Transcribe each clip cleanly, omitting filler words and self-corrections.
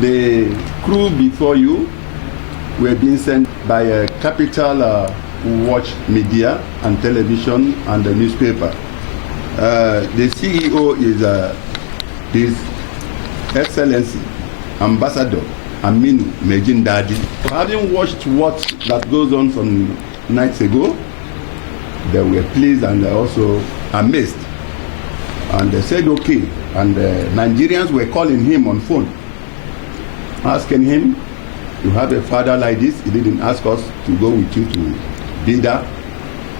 The crew before you were being sent by a capital watch media and television and the newspaper. The CEO is His Excellency Ambassador Aminu Mejindadi. Having watched what that goes on some nights ago, they were pleased and also amazed. And they said okay. And Nigerians were calling him on phone, asking him, you have a father like this, he didn't ask us to go with you to be there.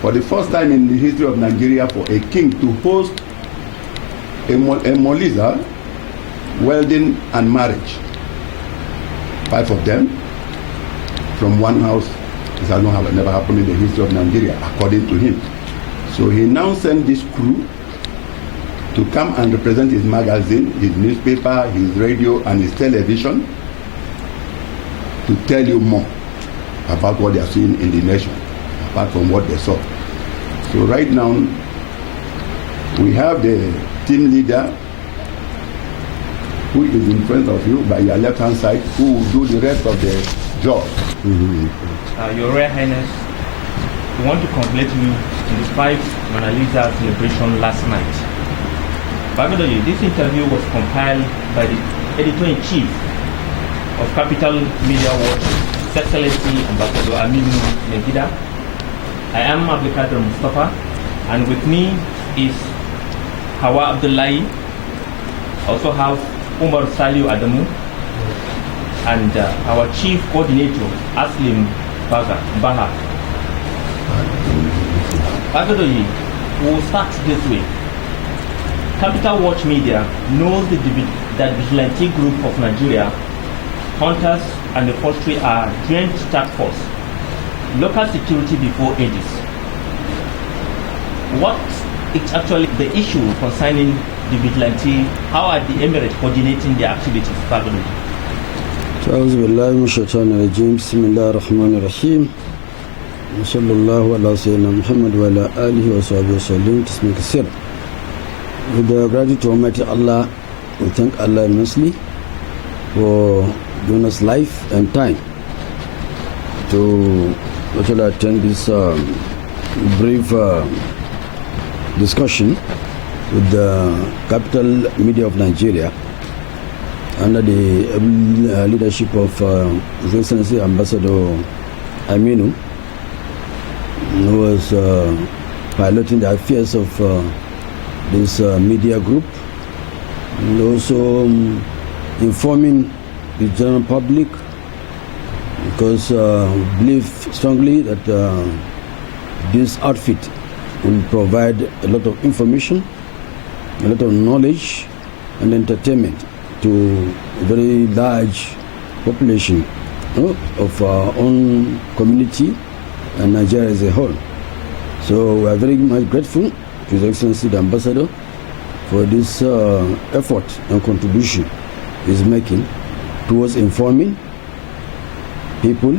For the first time in the history of Nigeria, for a king to host a Moliza wedding and marriage, 5 of them from one house. This has never happened in the history of Nigeria, according to him. So he now sent this crew to come and represent his magazine, his newspaper, his radio, and his television to tell you more about what they are seeing in the nation, apart from what they saw. So right now, we have the team leader who is in front of you by your left-hand side, who will do the rest of the job. Your Royal Highness, we want to congratulate you on the 5th Mona Lisa celebration last night. Babadoye, this interview was compiled by the editor-in-chief of Capital Media Watch, His Excellency Ambassador Aminu Megida. I am Abubakar Mustafa, and with me is Hawa Abdullahi. I also have Umar Saliu Adamu, and our chief coordinator, Aslim Baha. Babadoye, we'll start this way. Capital Watch Media knows that vigilante group of Nigeria, hunters and the forestry are joint task force, local security before ages. What is actually the issue concerning the vigilante? How are the Emirates coordinating their activities? أعوذ بالله من الشيطان الرجيم بسم الله الرحمن الرحيم وصلى الله على سيدنا محمد وعلى آله وصحبه وسلم تسليما كثيرا. With the gratitude to Almighty Allah, we thank Allah immensely for giving us life and time to actually attend this brief discussion with the Capital Media of Nigeria under the leadership of His Excellency Ambassador Aminu, who was piloting the affairs of this media group, and also informing the general public, because we believe strongly that this outfit will provide a lot of information, a lot of knowledge and entertainment to a very large population of our own community and Nigeria as a whole. So we are very much grateful to His Excellency the Ambassador for this effort and contribution he's making towards informing people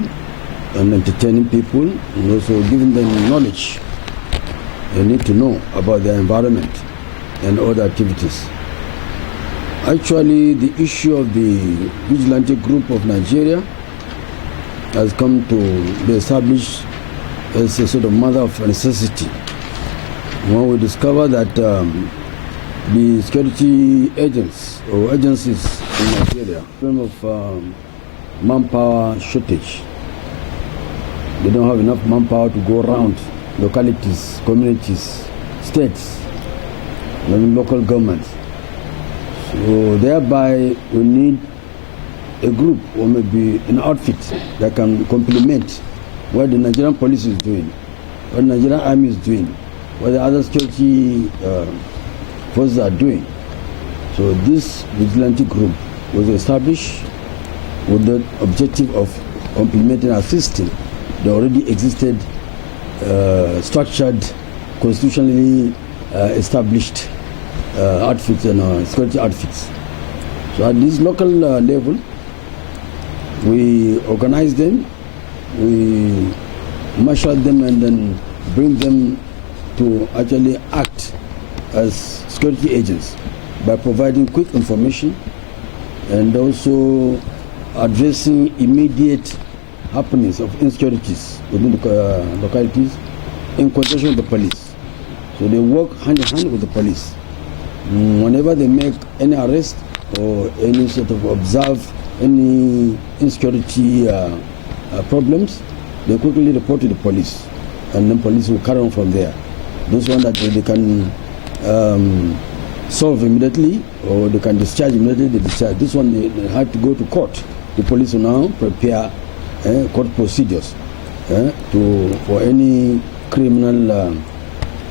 and entertaining people, and also giving them knowledge they need to know about their environment and other activities. Actually, the issue of the vigilante group of Nigeria has come to be established as a sort of matter of necessity. When we discover that the security agents or agencies in Nigeria, in terms of manpower shortage, they don't have enough manpower to go around localities, communities, states, even local governments. So thereby we need a group or maybe an outfit that can complement what the Nigerian police is doing, what the Nigerian army is doing, what the other security forces are doing. So this vigilante group was established with the objective of complementing and assisting the already existed structured, constitutionally established outfits and security outfits. So at this local level, we organize them, we marshal them, and then bring them to actually act as security agents by providing quick information and also addressing immediate happenings of insecurities within the localities in conjunction with the police. So they work hand in hand with the police. Whenever they make any arrest or any sort of observe any insecurity problems, they quickly report to the police, and then police will carry on from there. Those ones that they can solve immediately or they can discharge immediately, they discharge. This one they have to go to court. The police will now prepare court procedures for any criminal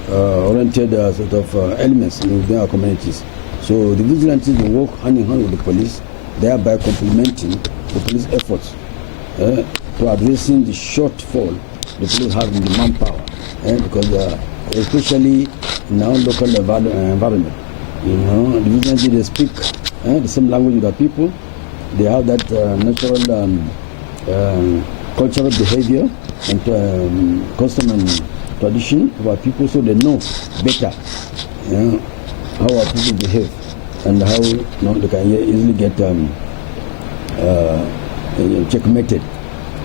oriented sort of elements within our communities. So the vigilantes will work hand in hand with the police, thereby complementing the police efforts to addressing the shortfall the police have in the manpower, because especially in our local environment, the vigilantes, they speak the same language with the people. They have that natural cultural behavior and custom and tradition of our people, so they know better how our people behave and how they can easily get checkmated.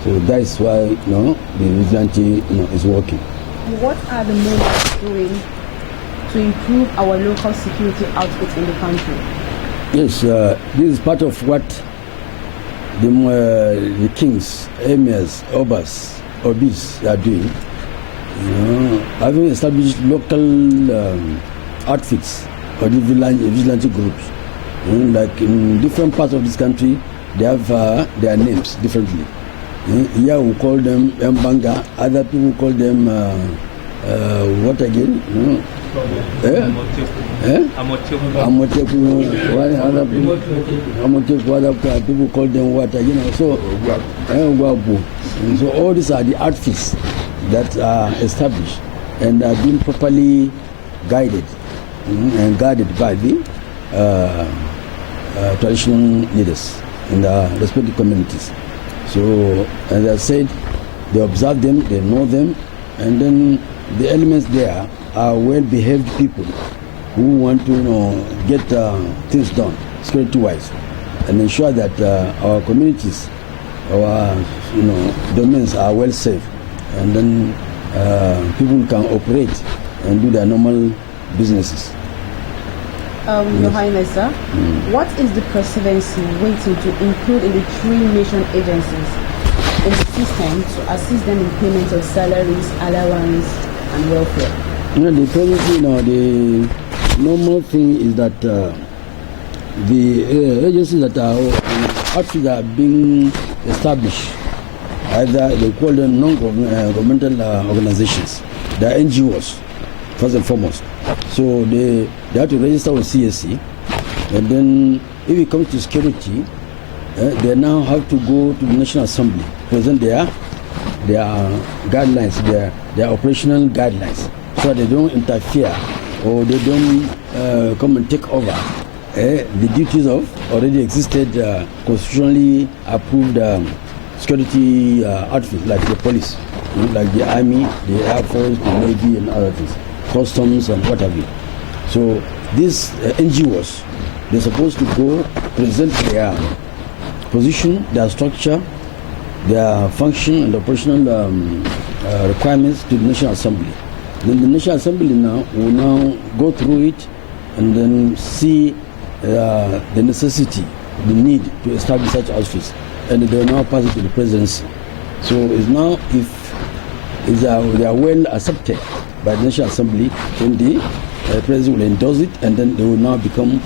So that is why the vigilante is working. What are the movements doing to improve our local security outfits in the country? Yes, this is part of what the kings, emirs, obis are doing. Having established local outfits or the vigilante groups. Like in different parts of this country, they have their names differently. Here we call them Mbanga, other people call them what again? Amoteku, other people call them what? So so all these are the outfits that are established and are being properly guided and guarded by the traditional leaders in the respective communities. So, as I said, they observe them, they know them, and then the elements there are well-behaved people who want to get things done security-wise and ensure that our communities, our domains are well safe, and then people can operate and do their normal businesses. Your Highness, sir, what is the presidency waiting to include in the 3 nation agencies in the system to assist them in payment of salaries, allowance, and welfare? The presidency, the normal thing is that the agencies that are outfits that are being established, either they call them non-governmental organizations, they are NGOs, first and foremost. So they have to register with CSC, and then if it comes to security, they now have to go to the National Assembly, present their guidelines, their operational guidelines, so they don't interfere or they don't come and take over the duties of already existed constitutionally approved security outfits like the police, like the army, the air force, the navy, and other things, customs and what have you. So these NGOs, they're supposed to go present their position, their structure, their function and operational requirements to the National Assembly. Then the National Assembly now will now go through it and then see the necessity, the need to establish such outfits, and they will now pass it to the presidency. So it's now, if they are well accepted by the National Assembly, then the president will endorse it, and then they will now become,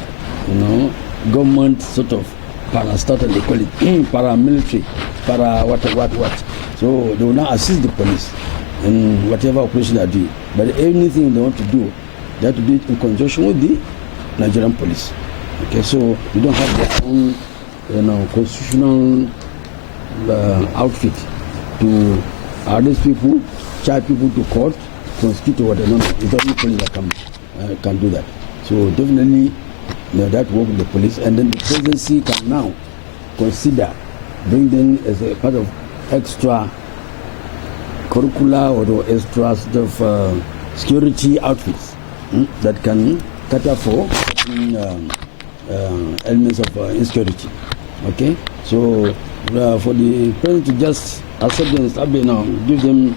government sort of parastatal, they call it paramilitary, what. So they will now assist the police in whatever operation they are doing. But anything they want to do, they have to do it in conjunction with the Nigerian police. Okay, so they don't have their own, constitutional outfit to arrest people, charge people to court, prosecute or whatever. It's only police that can do that. So definitely, that work with the police, and then the presidency can now consider bring them as a part of extra curricula or extra sort of security outfits that can cater for certain elements of insecurity. Okay, so for the president to just accept them, now give them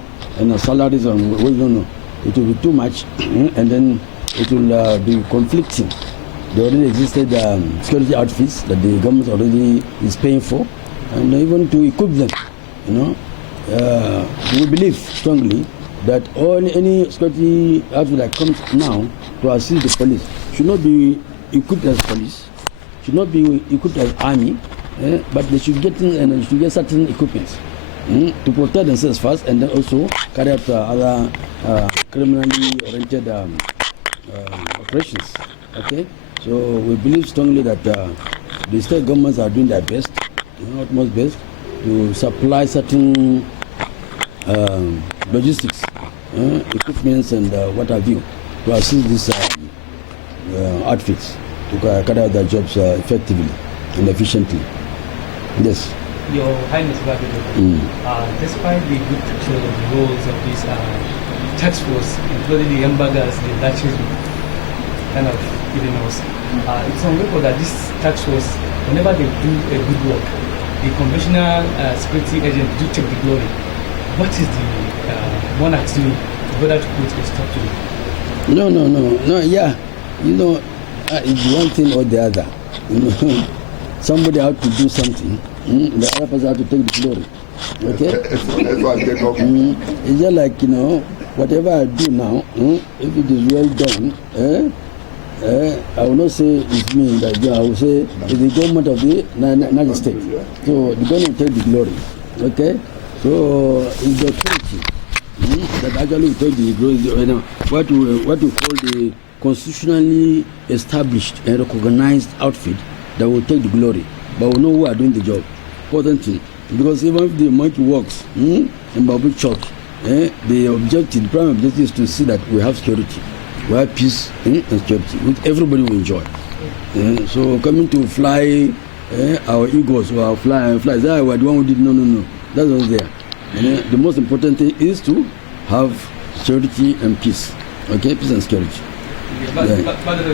salaries and it will be too much, and then it will be conflicting. There already existed security outfits that the government already is paying for, and even to equip them. We believe strongly that any security outfit that comes now to assist the police should not be equipped as police, should not be equipped as army, but they should get certain equipments to protect themselves first, and then also carry out other criminally oriented operations. Okay, so we believe strongly that the state governments are doing their best, utmost best, to supply certain logistics, equipments, and what have you, to assist these outfits to carry out their jobs effectively and efficiently. Yes. Your Highness, despite the good picture of the roles of this task force, including the embargoes, the latches kind of giving us, it's on record that this task force, whenever they do a good work, the conventional security agents do take the glory. What is the monarch doing in order to put a stop to it? No, yeah. It's one thing or the other. Somebody had to do something. The other person had to take the glory. Okay? It's just like, whatever I do now, if it is well done, I will not say it's me that do. I will say it's the government of the United States. So the government will take the glory. Okay? So it's the authority that actually will take the glory. What we call the constitutionally established and recognized outfit that will take the glory, but we know who are doing the job. Important thing, because even if the monkey works in Bible church, the prime objective is to see that we have security, we have peace and security, which everybody will enjoy. So coming to fly our egos or our fly, that we are the one who did no, that was there. The most important thing is to have security and peace. Okay, peace and security. But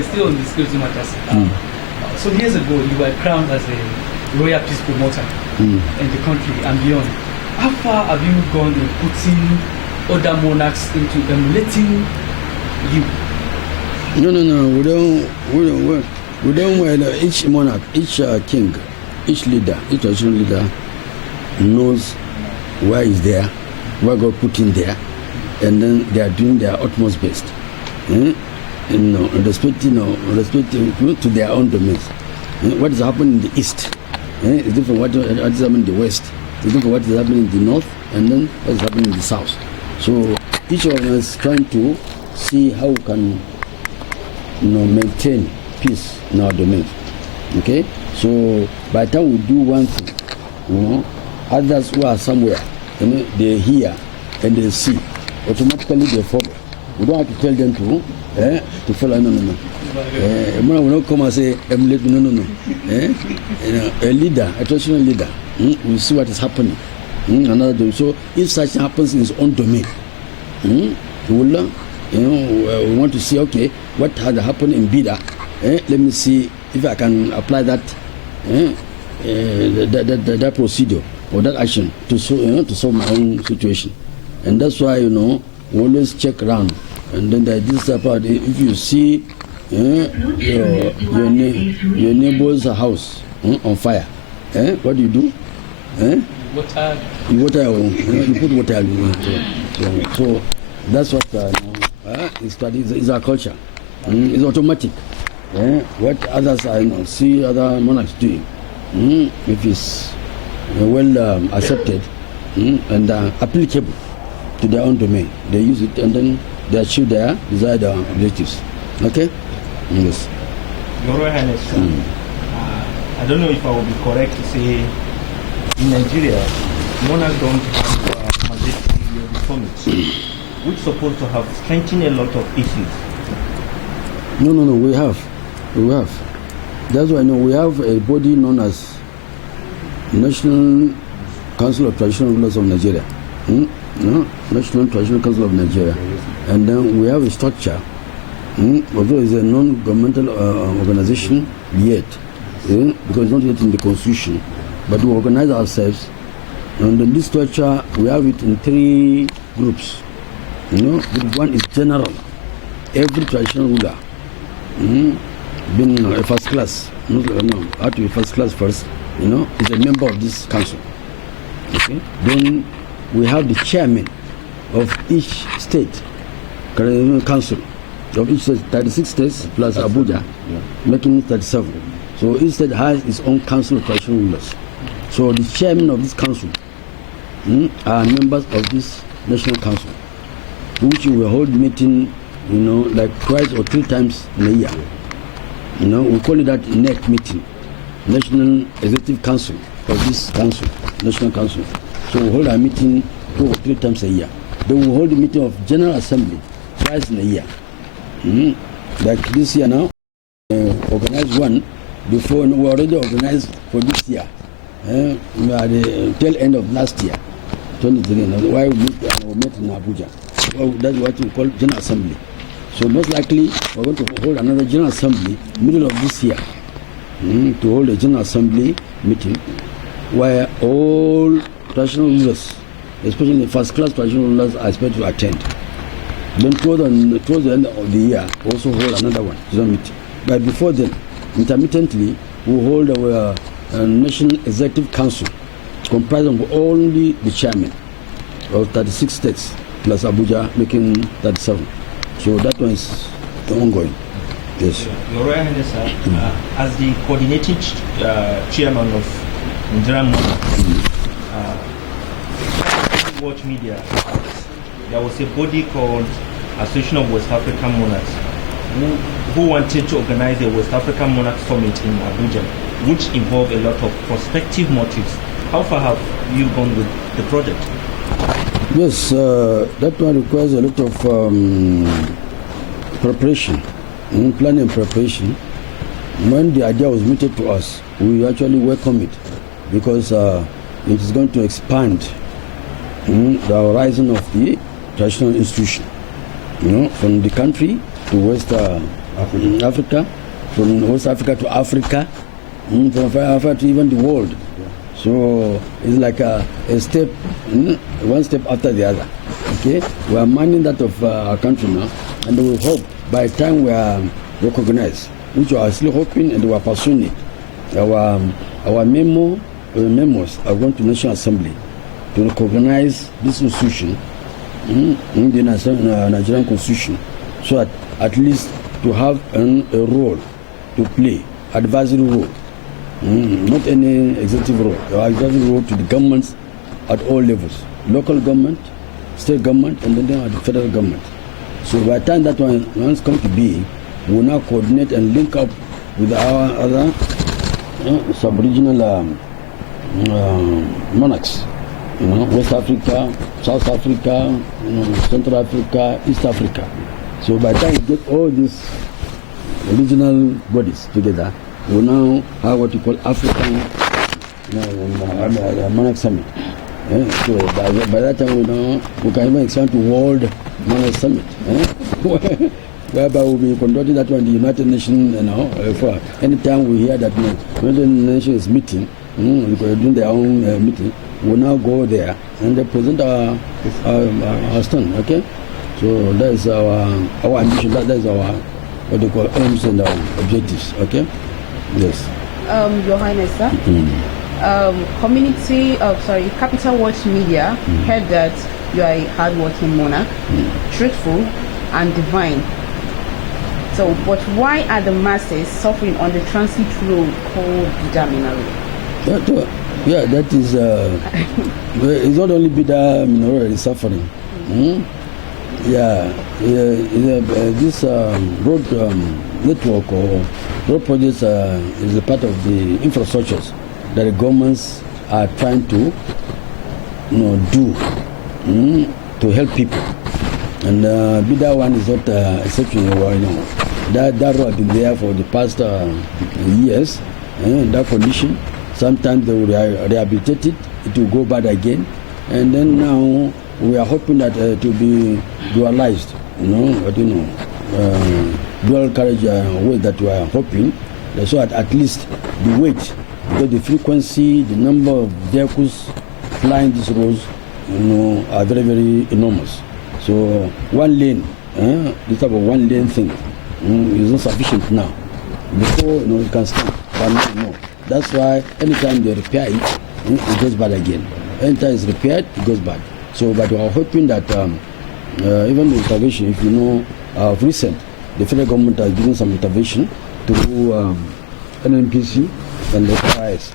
still on the security matters. Some years ago, you were crowned as a royal peace promoter in the country and beyond. How far have you gone in putting other monarchs into emulating you? No. We don't. Each monarch, each king, each leader, each traditional leader knows where is there, what God put in there, and then they are doing their utmost best. Respecting to their own domains. What is happening in the east is different from what is happening in the west. It's different from what is happening in the north, and then what is happening in the south. So each of us is trying to see how we can maintain peace in our domain. Okay? So by the time we do one thing, others who are somewhere, they hear and they see, automatically they follow. We don't have to tell them to follow. No. We don't come and say emulate. No. A leader, a traditional leader, will see what is happening. Another domain. So if such happens in his own domain, we will learn. We want to see, okay, what had happened in Bida. Let me see if I can apply that that procedure or that action to solve my own situation. And that's why we always check around. And then this part, if you see your neighbor's house on fire, what do you do? You put water. So that's what is our culture. It's automatic. What others see other monarchs doing, if it's well accepted and applicable to their own domain, they use it and then they achieve their desired objectives. Okay? Yes. Your Royal Highness, I don't know if I will be correct to say in Nigeria, monarchs don't have mandatory reforms, which is supposed to have strengthened a lot of issues. No, we have. That's why we have a body known as National Council of Traditional Rulers of Nigeria. National Traditional Council of Nigeria. And then we have a structure, although it's a non-governmental organization, yet, because it's not yet in the constitution. But we organize ourselves, and in this structure we have it in 3 groups. Group 1 is general. Every traditional ruler, being a first class, have to be first class first, is a member of this council. Okay. Then we have the chairman of each state council of each state, 36 states plus Abuja, making 37. So each state has its own council of traditional rulers. So the chairman of this council are members of this national council, which we will hold meeting, like twice or 3 times in a year. We call it that NEC meeting, National Executive Council of this council, national council. So we hold our meeting 2 or 3 times a year. Then we hold a meeting of General Assembly twice in a year. Like this year now, organized one before. We already organized for this year. We are at the tail end of last year, 2023. Why we met in Abuja. Well, that's what we call General Assembly. So most likely we're going to hold another General Assembly middle of this year, to hold a General Assembly meeting where all traditional rulers, especially first class traditional rulers, are expected to attend. Then towards the end of the year, we also hold another one, General meeting. But before then, intermittently, we hold our National Executive Council, comprising of only the chairman of 36 states plus Abuja, making 37. So that one is ongoing. Yes. Your Royal Highness, as the coordinating chairman of Nigerian Monarchs, Watch Media, there was a body called Association of West African Monarchs who wanted to organize a West African Monarch Summit in Abuja, which involved a lot of prospective motives. How far have you gone with the project? Yes, that one requires a lot of preparation, planning and preparation. When the idea was meted to us, we actually welcome it because it is going to expand the horizon of the traditional institution, from the country to West Africa, from West Africa to Africa, from Africa to even the world. So it's like a step, one step after the other. Okay, we are minding that of our country now, and we hope by the time we are recognized, which we are still hoping and we are pursuing it. Our memos are going to National Assembly to recognize this institution in the Nigerian Constitution, so that at least to have a role to play, advisory role. Not any executive role, advisory role to the governments at all levels, local government, state government, and then at the federal government. So by the time that one once come to be, we will now coordinate and link up with our other sub-regional monarchs, West Africa, South Africa, Central Africa, East Africa. So by the time we get all these regional bodies together, we now have what we call African Monarch Summit. So by that time we can even expand to World Monarch Summit, whereby we'll be conducting that one in the United Nations. For any time we hear that the United Nations is meeting, doing their own meeting, we'll now go there and they present our stand. Okay, so that is our ambition. That is our what they call aims and our objectives. Okay. Yes. Your Highness, sir. Capital Watch Media heard that you are a hardworking monarch, truthful and divine. So, but why are the masses suffering on the transit road called Bidaminari? That is. It's not only Bidaminari that is suffering. This road network or road projects is a part of the infrastructures that the governments are trying to do to help people. And Bida one is not exceptional. That road has been there for the past years in that condition. Sometimes they will rehabilitate it, it will go bad again. And then now we are hoping that it will be dualized, dual carriage way that we are hoping So at least the weight, because the frequency, the number of vehicles flying these roads, are very, very enormous. So one lane, this type of one lane thing is not sufficient now. Before, you can stand, but no. That's why anytime they repair it, it goes bad again. Anytime it's repaired, it goes bad. So, but we are hoping that even the intervention, if you know, of recent, the federal government has given some intervention through NNPC and the FIS.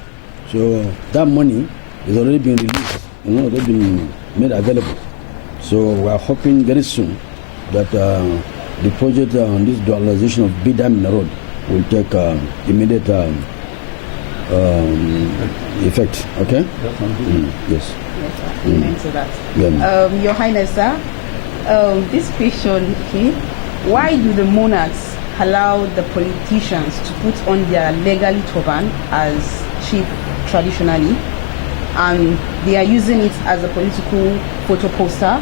So that money is already been released, already been made available. So we are hoping very soon that the project on this dualization of B dam in the road will take immediate effect. Okay? Yes. Amen to that. Your Highness, sir, this question, why do the monarchs allow the politicians to put on their legally turban as chief traditionally, and they are using it as a political photo poster?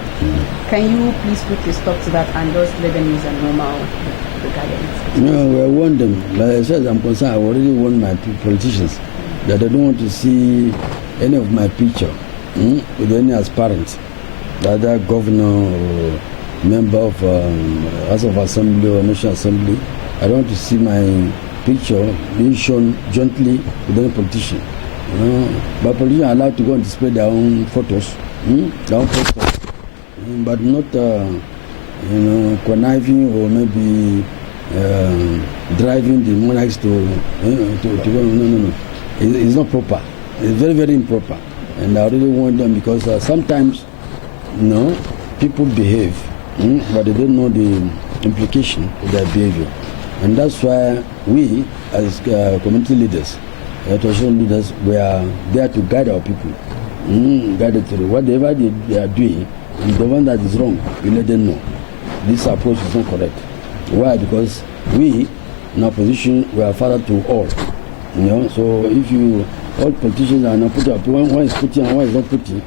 Can you please put a stop to that and just let them use a normal guidance? No, we warned them. But as far as I'm concerned, I already warned my politicians that I don't want to see any of my picture with any aspirant, either governor or member of House of Assembly or National Assembly. I don't want to see my picture being shown jointly with any politician. But politicians are allowed to go and display their own photos, their own posters, but not conniving or maybe driving the monarchs to go. No. It's not proper. It's very, very improper. And I really want them, because sometimes, people behave, but they don't know the implication of their behavior. And that's why we, as community leaders, traditional leaders, we are there to guide our people, guide them through whatever they are doing. And the one that is wrong, we let them know. This approach is not correct. Why? Because we, in our position, we are father to all. So if all politicians are not putting up, one is putting and one is not putting,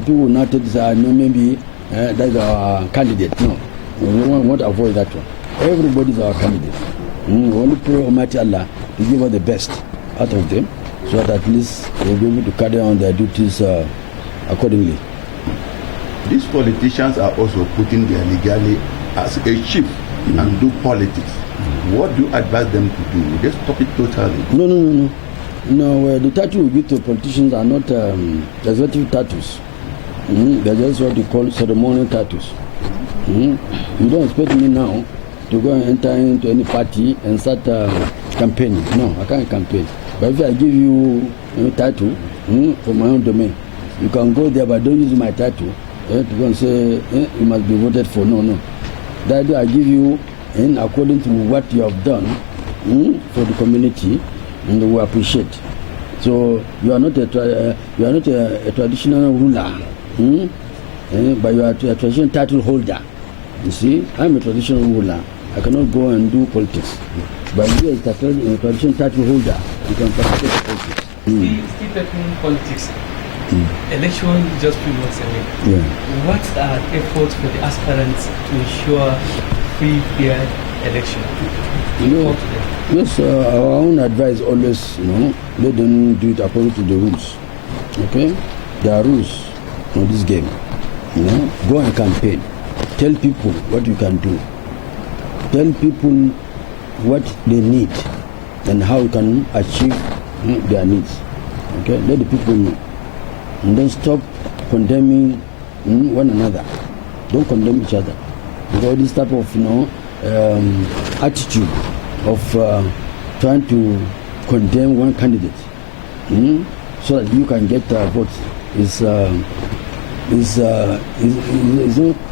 people will not take this, maybe that's our candidate. No, we want to avoid that one. Everybody is our candidate. We only pray Almighty Allah to give us the best out of them, so that at least they'll be able to carry on their duties accordingly. These politicians are also putting their legality as a chief and do politics. What do you advise them to do? Just stop it totally. No, the tattoo we give to politicians are not executive tattoos. They're just what you call ceremonial tattoos. You don't expect me now to go and enter into any party and start campaigning. No, I can't campaign. But if I give you a tattoo for my own domain, you can go there, but don't use my tattoo to go and say you must be voted for. No. That I give you according to what you have done for the community, and we appreciate. So you are not a traditional ruler, but you are a traditional title holder. You see, I'm a traditional ruler. I cannot go and do politics. But you are a traditional title holder. You can participate in politics. Still talking politics. Election just 3 months away. What are efforts for the aspirants to ensure free, fair election? Yes, our own advice always, let them do it according to the rules. Okay? There are rules in this game. Go and campaign. Tell people what you can do. Tell people what they need and how you can achieve their needs. Okay? Let the people know. And don't stop condemning one another. Don't condemn each other. Because this type of attitude of trying to condemn one candidate so that you can get votes it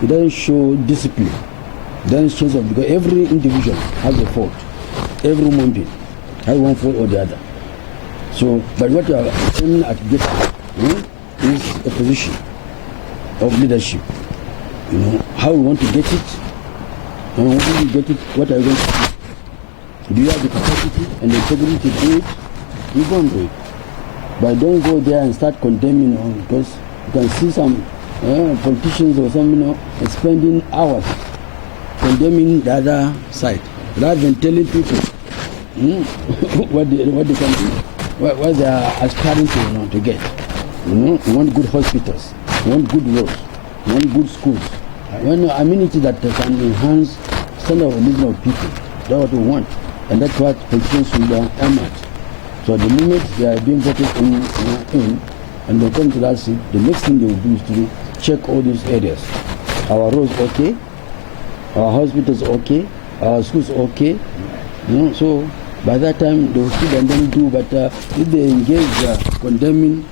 doesn't show discipline. It doesn't show that, because every individual has a fault. Every human being has one fault or the other. So, but what you are aiming at getting is a position of leadership. How you want to get it, and when you get it, what are you going to do? Do you have the capacity and the integrity to do it? You go and do it. But don't go there and start condemning, because you can see some politicians or some, spending hours condemning the other side, rather than telling people what they can do, what they are aspiring to get. We want good hospitals, we want good roads, we want good schools, we want amenity that can enhance standard of living of people. That's what we want, and that's what politicians should aim at. So the moment they are being voted in and they come to that seat, the next thing they will do is to check all these areas. Our roads okay, our hospitals okay, our schools okay. So by that time they will sit and then do. But if they engage condemning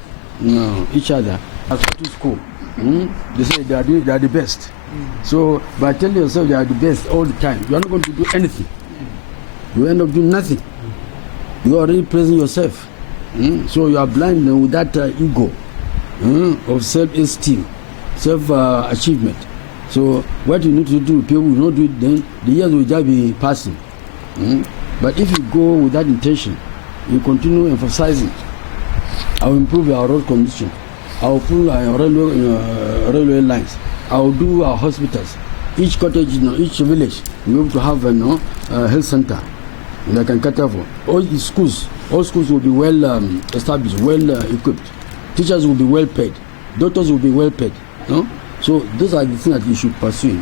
each other as to school, they say they are the best. So by telling yourself they are the best all the time, you are not going to do anything. You end up doing nothing. You are already praising yourself. So you are blind with that ego of self-esteem, self-achievement. So what you need to do, people will not do it, then the years will just be passing. But if you go with that intention, you continue emphasizing, I will improve our road condition, I will improve our railway lines, I will do our hospitals. Each cottage, each village, we will be able to have a health center that can cater for. All schools will be well established, well equipped. Teachers will be well paid. Doctors will be well paid. So those are the things that you should pursue,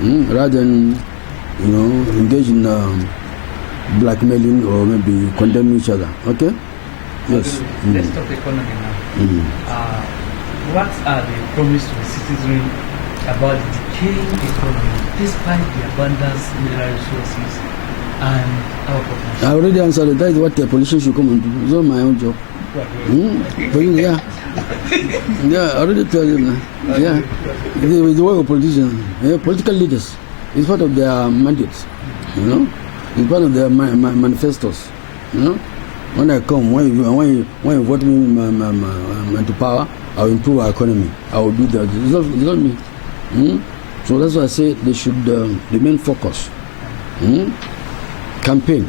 rather than engage in blackmailing or maybe condemning each other. Okay? Yes. Let's talk economy now. What are the promises to the citizenry about the decaying economy despite the abundance of mineral resources and our population? I already answered it. That is what the politicians should come and do. It's not my own job. Yeah. Yeah, I already told you now. Yeah. It's the work of politicians. Political leaders. It's part of their mandates. It's part of their manifestos. When I come, when you vote me into power, I will improve our economy. I will do that. It's not me. So that's why I say they should remain focused. Campaign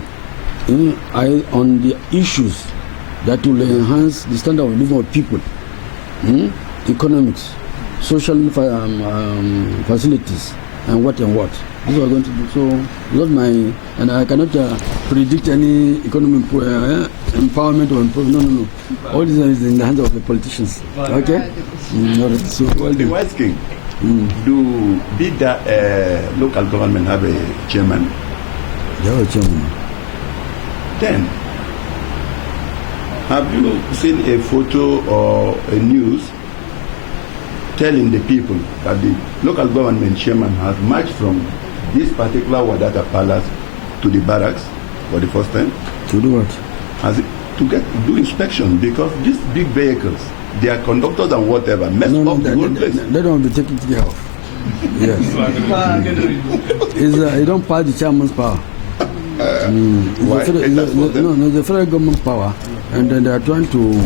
on the issues that will enhance the standard of living of people. Economics, social facilities, and what. This is what I'm going to do. So, not my, and I cannot predict any economic empowerment or improvement. No. All this is in the hands of the politicians. Okay? So, the Wise King, do Bida local government have a chairman? They have a chairman. Then, have you seen a photo or a news telling the people that the local government chairman has marched from this particular Wadata Palace to the barracks for the first time? To do what? To do inspection, because these big vehicles, their conductors and whatever mess up the whole place. They don't be taken care of. Yes. You don't pass the chairman's power. It's the federal government power, and then they are trying to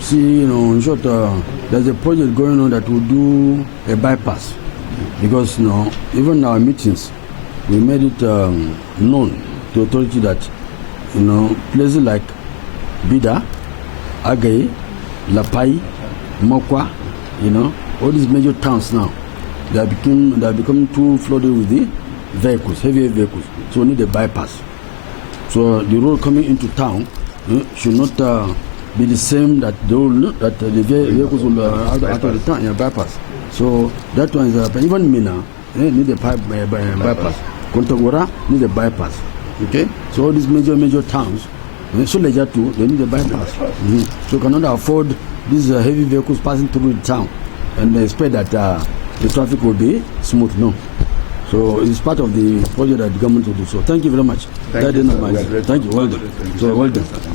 see, in short, there's a project going on that will do a bypass, because even in our meetings, we made it known to authority that places like Bida, Agaye, Lapai, Mokwa, all these major towns now, they are becoming too flooded with the vehicles, heavy vehicles. So we need a bypass. So the road coming into town should not be the same that the vehicles will out of the town bypass. So that one is even Mina need a bypass. Kontagora need a bypass. Okay, so all these major towns, Suleja too, they need a bypass. So cannot afford these heavy vehicles passing through the town and expect that the traffic will be smooth. No. So it's part of the project that the government will do. So thank you very much. Thank you. Well done. So well done.